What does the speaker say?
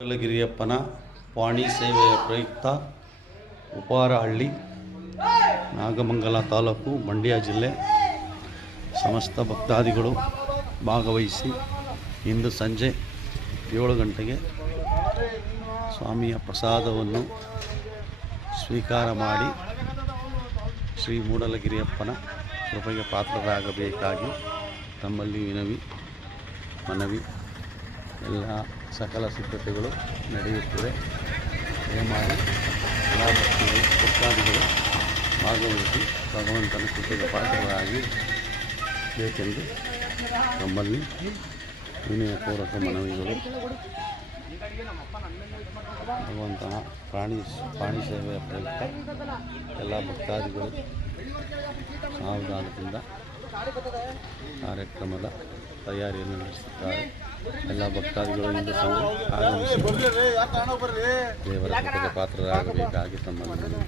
ಮೂಡಲಗಿರಿಯಪ್ಪನ ಪಾಣಿ ಸೇವೆಯ ಪ್ರಯುಕ್ತ ಉಪಾರಹಳ್ಳಿ, ನಾಗಮಂಗಲ ತಾಲೂಕು, ಮಂಡ್ಯ ಜಿಲ್ಲೆ ಸಮಸ್ತ ಭಕ್ತಾದಿಗಳು ಭಾಗವಹಿಸಿ ಇಂದು ಸಂಜೆ 7 ಗಂಟೆಗೆ ಸ್ವಾಮಿಯ ಪ್ರಸಾದವನ್ನು ಸ್ವೀಕಾರ ಮಾಡಿ ಶ್ರೀ ಮೂಡಲಗಿರಿಯಪ್ಪನ ಕೃಪೆಗೆ ಪಾತ್ರರಾಗಬೇಕಾಗಿ ತಮ್ಮಲ್ಲಿ ಮನವಿ. ಎಲ್ಲ ಸಕಲ ಸಿದ್ಧತೆಗಳು ನಡೆಯುತ್ತಿವೆ. ದಯಮಾಡಿ ಎಲ್ಲ ಭಕ್ತಾದಿಗಳು ಭಾಗವಹಿಸಿ ಭಗವಂತನ ಕೃಪೆಗೆ ಪಾತ್ರರಾಗಿ ಬೇಕೆಂದು ನಮ್ಮಲ್ಲಿ ವಿನಯಪೂರ್ವಕ ಮನವಿಗಳು. ಭಗವಂತನ ಪ್ರಾಣಿ ಸೇವೆಯ ಪ್ರಯುಕ್ತ ಎಲ್ಲ ಭಕ್ತಾದಿಗಳು ಸಾವಧಾನದಿಂದ ಕಾರ್ಯಕ್ರಮದ ತಯಾರಿಯನ್ನು ನಡೆಸುತ್ತಾರೆ. ಎಲ್ಲ ಭಕ್ತಾದಿಗಳು ಇಂದು ಸಂಜೆ ಆಗಮಿಸಿ ದೇವರ ಕೃಪೆಗೆ ಪಾತ್ರರಾಗಬೇಕಾಗಿ ತಮ್ಮನ್ನು